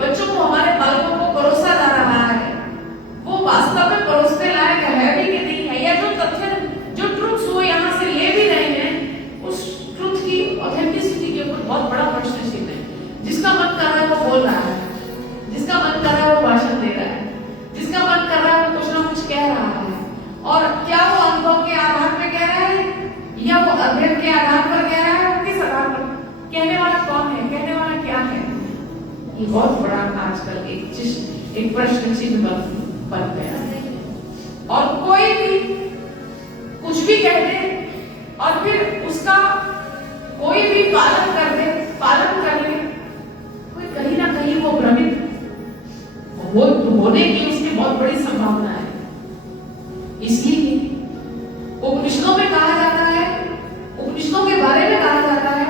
बच्चों को, हमारे बालकों को परोसा जा रहा है, वो वास्तव में परोसने लायक है भी कि नहीं है, या जो तथ्य, जो ट्रुथ्स वो यहाँ से ले भी रहे हैं, उस ट्रुथ की ऑथेंटिसिटी के ऊपर बहुत बड़ा प्रश्न चिन्ह है। जिसका मन कर रहा है वो बोल रहा है, जिसका मन कर रहा है वो भाषण दे रहा है, जिसका मन कर रहा है वो कुछ ना कुछ कह रहा है। और क्या वो अनुभव के आधार पर कह रहा है या वो अध्ययन के आधार पर कह रहा है, किस आधार पर? कहने वाला कौन है, कहने वाला क्या है? ये बहुत बड़ा आजकल एक प्रश्न चिन्ह बन गया है। और कोई भी कुछ भी कह दे और फिर उसका कोई भी पालन कर ले, कोई कहीं ना कहीं वो भ्रमित होने की उसकी बहुत बड़ी संभावना है। इसलिए उपनिषदों में कहा जाता है, उपनिषदों के बारे में कहा जाता है,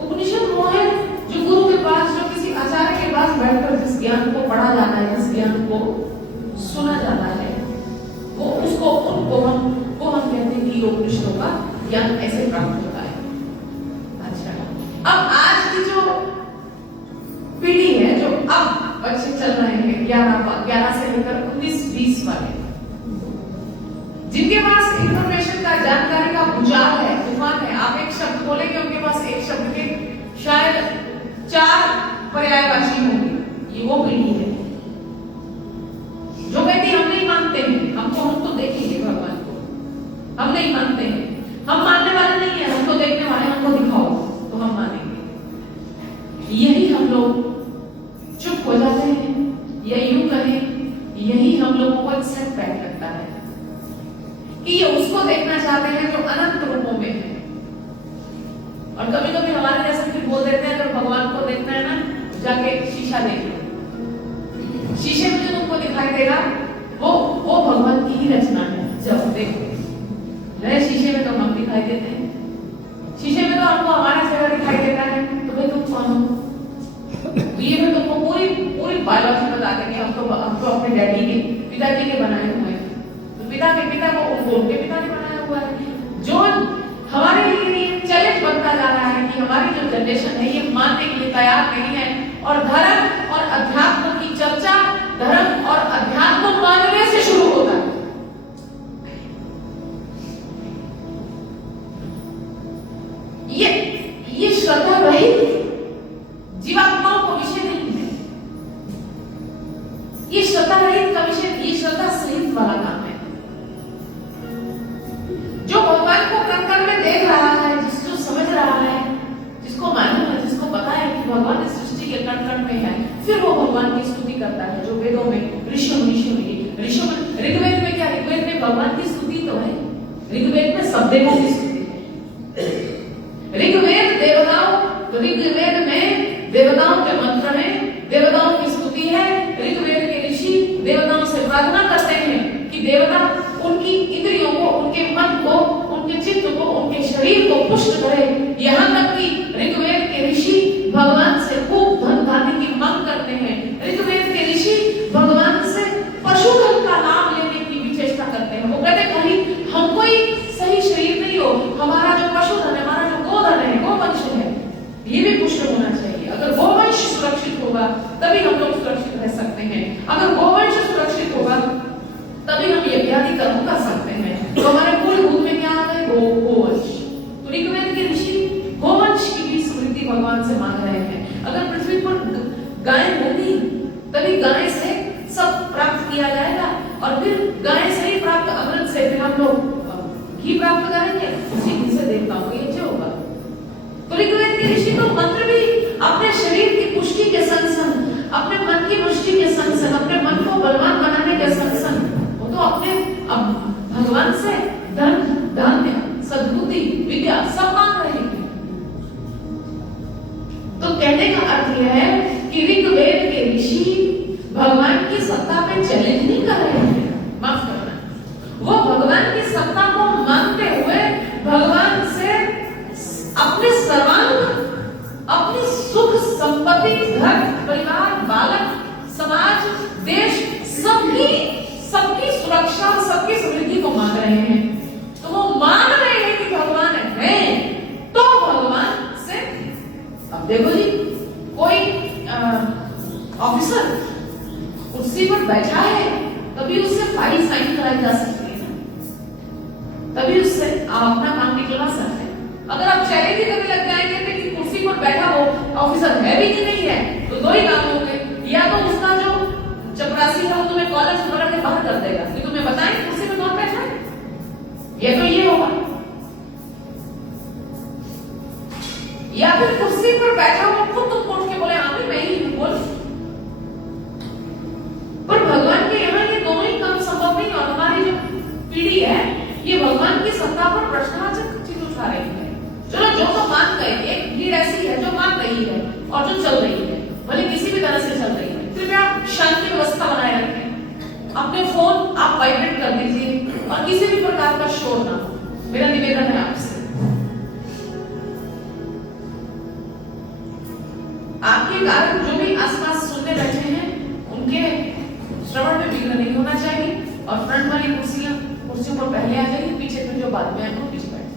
उपनिषद वो है जो गुरु के पास, जो किसी आचार्य के पास बैठकर जिस ज्ञान को पढ़ा जाता है, जिस ज्ञान को सुना जाता है, वो उसको उनको हम कहते हैं कि उपनिषदों का ज्ञान ऐसे प्राप्त होता है। अच्छा, अब आज की जो पीढ़ी है, जो अब बच्चे चल रहे हैं 11 से लेकर 19-20 वाले, जिनके पास इंफॉर्मेशन का, जानकारी का उजाल है, तूफान है, आप एक शब्द बोलेंगे उनके पास एक शब्द के शायद 4 पर्यायवाची होंगे। ये वो पीढ़ी है जो कहती हम नहीं मानते हैं, हम तो देखेंगे भगवान को, हम नहीं मानते हैं, हम मानने वाले नहीं है, हम तो देखने वाले, हमको दिखाओ तो हम मानेंगे। यही हम लोग चुप हो जाते हैं, या यूं कहें यही हम लोगों को एक सेटबैक लगता है कि ये उसको देखना चाहते हैं जो अनंत रूपों में है। और कभी कभी हमारे जैसे फिर बोल देते हैं अगर भगवान को देखना है ना, जाके शीशा देख लो, शीशे में जो तुमको दिखाई देगा वो भगवान की ही रचना है। जब देखो नए शीशे में तो हम दिखाई देते हैं, शीशे में तो हमको हमारा चेहरा दिखाई देता है, तो भाई तुम कौन हो? ये में तुमको पूरी बायोलॉजी बता देंगे, हम तो अपने डैडी के, पिताजी के बनाए हुए हैं, तो पिता के पिता को उनके पिता ने बनाया हुआ है। जो हमारे लिए चैलेंज बनता जा रहा है कि हमारी जो जनरेशन है ये मानने के लिए तैयार नहीं है, और धर्म और अध्यात्म की चर्चा धर्म और अध्यात्म मानने से शुरू होता है। ये श्रद्धा रहित जीवात्माओं को विषय नहीं है, ये श्रद्धा रहित का विषय, ये श्रद्धा सहित वाला काम है। जो भगवान को कण में देख रहा है, जिसको समझ रहा है, जिसको मालूम है, जिसको पता है कि भगवान इस सृष्टि के कण में है, फिर वो भगवान की स्तुति करता है। जो वेदों में ऋषियों में ऋग्वेद में क्या, ऋग्वेद में भगवान की स्तुति तो है, ऋग्वेद में सब देवों की स्तुति है। ऋग्वेद में देवताओं के मंत्र हैं, देवताओं की स्तुति है। ऋग्वेद के ऋषि देवताओं से प्रार्थना करते हैं कि देवता उनकी इंद्रियों को, उनके मन को, उनके चित्त को, उनके शरीर को पुष्ट करे। यहाँ तक कि ऋग्वेद के ऋषि भगवान से खूब धन धान्य की मांग करते हैं। ऋग्वेद के ऋषि भगवान से पशुधन का लाभ लेने की भी चेष्टा करते हैं। वो कहते कहीं हमको ही सही शरीर नहीं हो, हमारा जो पशुधन है, हमारा जो गोधन है, गोवंश है, ये भी पुष्ट होना चाहिए। अगर गोवंश सुरक्षित होगा तभी हम लोग सुरक्षित रह सकते हैं। अगर गोवंश सुरक्षित होगा तभी हम यज्ञादि कर्म कर सकते हैं। तो हमारे मूलभूत में क्या आ गए? गोवंश। तो ऋग्वेद के ऋषि गोवंश की भी स्मृति भगवान से मांग रहे हैं। अगर पृथ्वी पर गाय होगी तभी गाय से सब प्राप्त किया जाएगा, और फिर गाय से ही प्राप्त अमृत से फिर हम लोग घी प्राप्त करेंगे, उसी घी से देवताओं को यज्ञ होगा। तो ऋग्वेद के ऋषि तो मंत्र भी अपने शरीर की पुष्टि के संग संग, अपने मन की पुष्टि के संग संग, अपने मन को बलवान बनाने के संग संग, वो तो अपने भगवान से धन धान्य सद्बुद्धि विद्या सब मांग रहे हैं। तो कहने का अर्थ यह है कि ऋग्वेद के ऋषि भगवान की सत्ता पे चैलेंज नहीं कर रहे हैं, माफ करना, वो भगवान की सत्ता को मानते हुए भगवान से अपने सर्वांग, अपनी सुख संपत्ति, घर परिवार, बालक, समाज, देश, सबकी सुरक्षा और सबकी समृद्धि को मांग रहे हैं। तो वो मान रहे हैं कि भगवान है, तो भगवान से, अब देखो जी, कोई ऑफिसर कुर्सी पर बैठा है, तभी उससे फाइल साइन कराई जा सकती है, तभी उससे आप अपना काम निकलवा सकते हैं। अगर आप चैलेंज करने लग जाएंगे कि कुर्सी पर बैठा हो ऑफिसर है भी कि नहीं है, तो दो ही काम होंगे, या तो उसका जो चपरासी है वो तुम्हें कॉलर से पकड़ के बाहर कर देगा कि तुम्हें बताएं कुर्सी पर कौन बैठा है, या तो ये होगा, या फिर कुर्सी पर बैठा हुआ खुद तुम उठ के बोले हाँ मैं ही हूं बोल। पर भगवान के यहाँ ये दोनों ही काम संभव नहीं, और हमारी जो पीढ़ी है ये भगवान की सत्ता पर प्रश्नवाचक चीज उठा रही है। चलो जो तो मान गए, एक भीड़ ऐसी है जो मान रही है और जो चल रही है, भले किसी भी तरह से चल रही है, कृपया शांति व्यवस्था बनाए रखें, अपने फोन आप वाइब्रेट कर दीजिए और किसी भी प्रकार का शोर ना हो, मेरा निवेदन है आपसे। आपके कारण जो भी आसपास सुनने बैठे हैं उनके श्रवण में विघ्न नहीं होना चाहिए, और फ्रंट वाली कुर्सियों पर पहले आ जाइए, पीछे फिर जो बाद में है वो पीछे बैठे।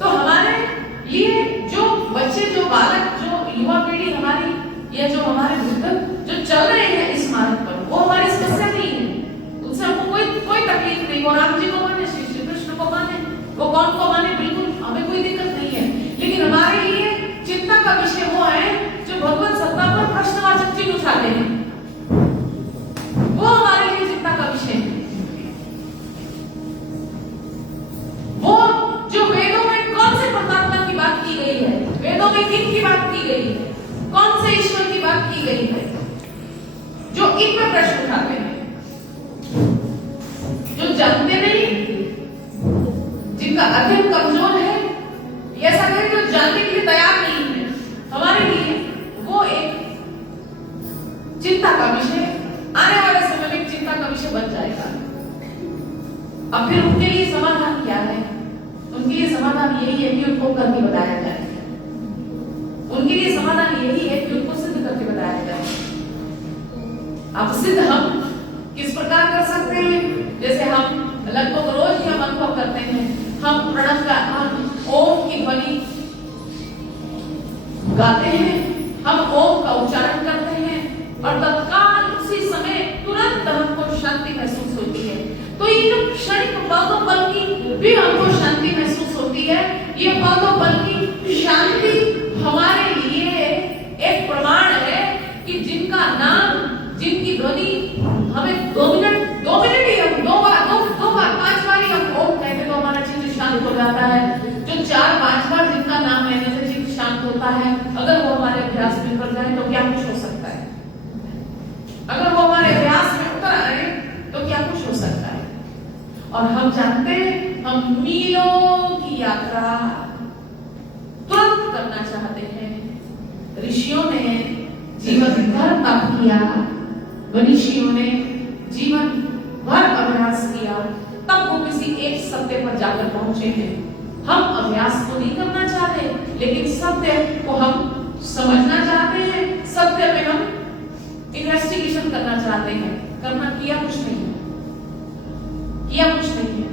तो हमारे लिए जो बच्चे, जो बालक, जो युवा पीढ़ी हमारी, या जो हमारे वृद्ध जो चल रहे हैं इस मार्ग पर, वो हमारी समस्या नहीं है, उनसे हमको कोई तकलीफ नहीं। वो राम जी को माने, श्री कृष्ण को माने, वो कौन को माने, बिल्कुल हमें कोई दिक्कत नहीं है। लेकिन हमारे लिए चिंता का विषय वो है जो भगवत सत्ता पर प्रश्नवाचक चिन्ह उठाते हैं, वो हमारे लिए चिंता का विषय है। वो जो वेदों में कौन से परमात्मा की बात की गई है, वेदों में किन की बात की गई है, कौन से ईश्वर की बात की गई है, जो इन पर प्रश्न उठाते हैं, जो जानते नहीं, जिनका अध्ययन कमजोर है, ऐसा करें जो जानने के लिए तैयार नहीं है, हमारे लिए वो एक चिंता का विषय, आने वाले समय में चिंता का विषय बन जाएगा। अब फिर उनके लिए समाधान क्या है? उनके लिए समाधान यही है कि उनको करके बताया जाए, उनके लिए समाधान यही है कि उनको सिद्ध करके बताया जाए। अब सिद्ध हम किस प्रकार कर सकते हैं? जैसे हम लगभग रोज ही हम अनुभव करते हैं, हम प्रणव का ओम की ध्वनि गाते हैं, हम ओम का उच्चारण करते हैं, और तत्काल उसी समय तुरंत हमको शांति महसूस होती है। तो ये जो क्षणिक पल की भी हमको शांति महसूस होती है, ये पल की शांति हमारे लिए एक प्रमाण है कि जिनका नाम, जिनकी ध्वनि हमें 2 मिनट ही हम दो बार 5 बार ही हम ओम कहते तो हमारा चित्त शांत हो जाता है। जो 4-5 बार जिनका नाम लेने से चित्त शांत होता है, अगर वो हमारे अभ्यास में कर जाए तो क्या कुछ हो सकता है? अगर वो हमारे अभ्यास में उतर आए तो क्या कुछ हो सकता है? और हम जानते हैं हम मीलों की यात्रा तुरंत करना चाहते हैं। ऋषियों ने जीवन भर तप किया, मनीषियों ने जीवन भर अभ्यास किया, तब वो किसी एक सत्य पर जाकर पहुंचे हैं। हम अभ्यास तो नहीं करना चाहते, लेकिन सत्य को हम समझना चाहते हैं, सत्य में हम इन्वेस्टिगेशन करना चाहते हैं। किया कुछ नहीं है।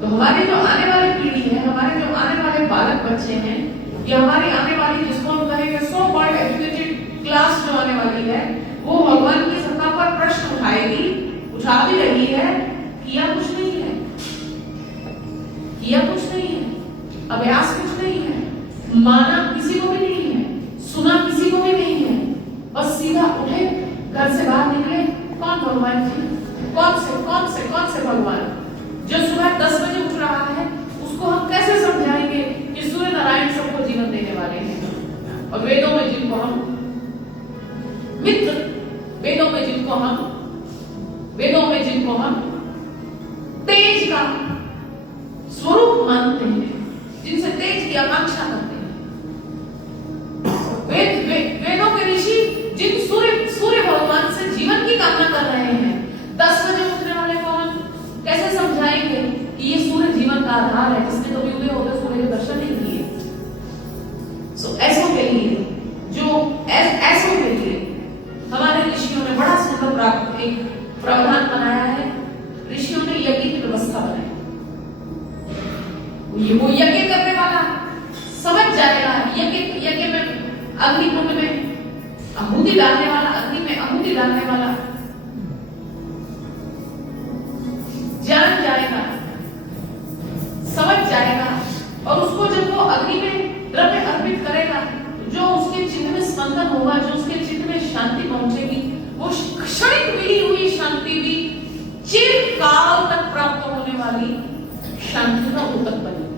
तो हमारी जो आने वाली पीढ़ी है, हमारे जो आने वाले बालक बच्चे हैं, या हमारी आने वाली जिसको हम कहेंगे सो कॉल्ड एजुकेटेड क्लास जो आने वाली है, वो भगवान की सत्ता पर प्रश्न उठाएगी, उठा भी रही है। किया कुछ नहीं है, अभ्यास कुछ नहीं है, माना किसी को भी नहीं है, सुना किसी को भी नहीं है, बस सीधा उठे, घर से बाहर निकले, कौन भगवान जी? कौन से भगवान? जो सुबह 10 बजे उठ रहा है, उसको हम कैसे समझाएंगे कि सूर्य नारायण सबको जीवन देने वाले हैं? और वेदों में जिनको हम मित्र, वेदों में जिनको हम तेज का स्वरूप मानते हैं, जिनसे तेज की आकांक्षा करते हैं, वेदों के ऋषि जिन सूर्य भगवान से जीवन की कामना कर रहे हैं, 10 बजे उठने वाले को हम कैसे समझाएंगे कि ये सूर्य जीवन का आधार है, जिसने कभी उदय होकर सूर्य के दर्शन नहीं किए। सो ऐसों के लिए हमारे ऋषियों ने बड़ा सुंदर प्राप्त एक प्रावधान बनाया है। ऋषियों ने यज्ञ की व्यवस्था बनाई। वो यज्ञ करने वाला समय आहुति डालने वाला, अग्नि में आहुति डालने वाला जान जाएगा, समझ जाएगा, और उसको जब वो अग्नि में द्रव्य अर्पित करेगा, जो उसके चित्त में स्पंदन होगा, जो उसके चित्त में शांति पहुंचेगी, वो क्षणिक मिली हुई शांति भी चिरकाल तक प्राप्त होने वाली शांति का उत्तक बनेगी।